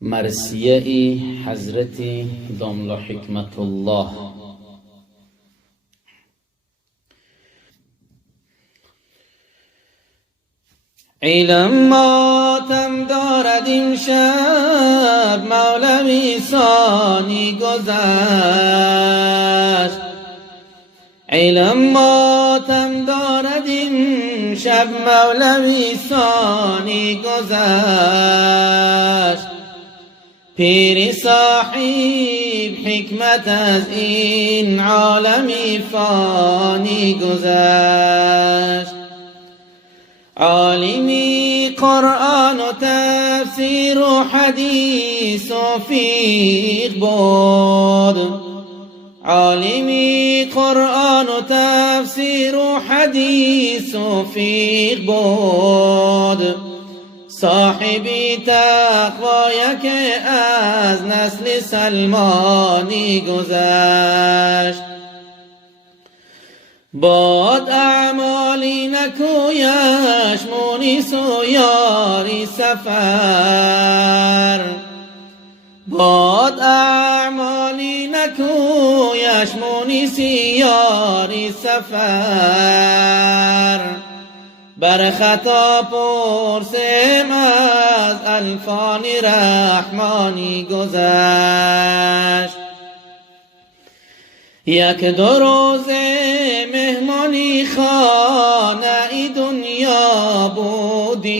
مرثیه حضرت داملا حکمت الله. علم ماتم دارد این شب، مولوی ثانی گذشت. علم ماتم دارد این شب، مولوی ثانی گذشت. پیری صاحب حکمت از این عالمی فانی گذشت. عالمی قرآن و تفسیر و حدیث و فقه بود. عالمی قرآن و تفسیر و حدیث و فقه بود. صاحبی تقوایی که از نسل سلمانی گذشت. باد اعمالی نکویش مونس و یاری سفر. باد اعمالی نکویش مونس یاری سفر. بر خطا پرسم از الفان رحمانی گذشت. یک دو روزه مهمانی خانه دنیا بودی.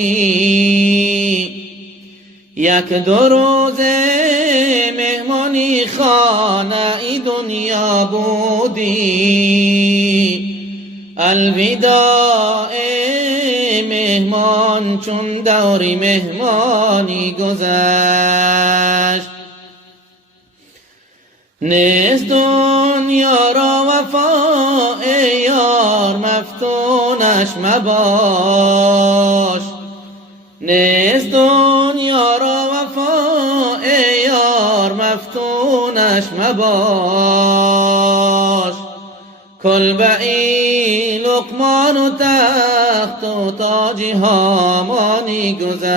یک دو روزه مهمانی خانه دنیا بودی. الوداع مهمان چون دوری مهمانی گذشت. نیست دنیا را وفا ای یار مفتونش مباش. نیست دنیا را وفا ای یار مفتونش مباش. کلبه‌ای لقمان و تخت و تاج هامانی گذشت.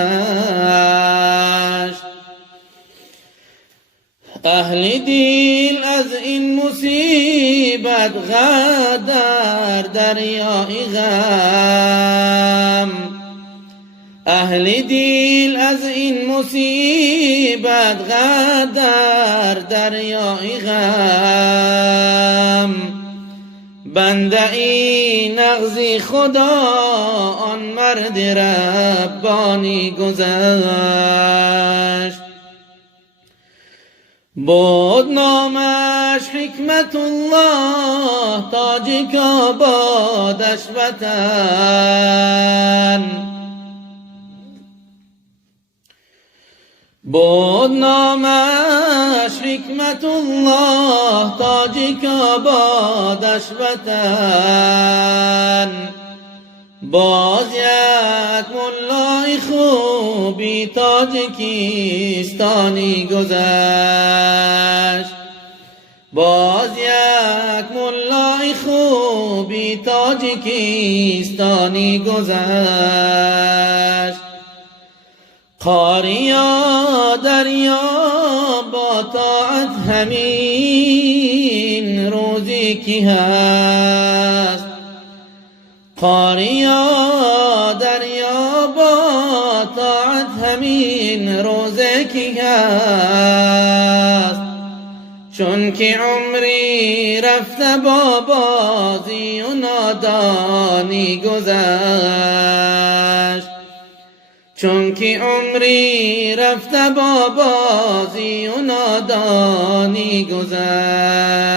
اهل دل از این مصیبت غرق در دریای غم. اهل دل از این مصیبت غرق در دریای غم. بنده ای نغزی خدا آن مرد ربانی گذشت. بود نامش حکمت الله تاجیک آبادش وطن. بود نامش حکمت الله تاجیک آبادش وطن. باز یک ملای خوبی تاجیکستانی گذشت. باز یک ملای خوبی تاجیکستانی گذشت. قاریا دریا با طاعت همین روزی کی هست. قاریا دریا با طاعت همین روزی کی هست. چون که عمری رفته با بازی و نادانی گذشت. چون که عمری رفته با بازی و نادانی گذشت.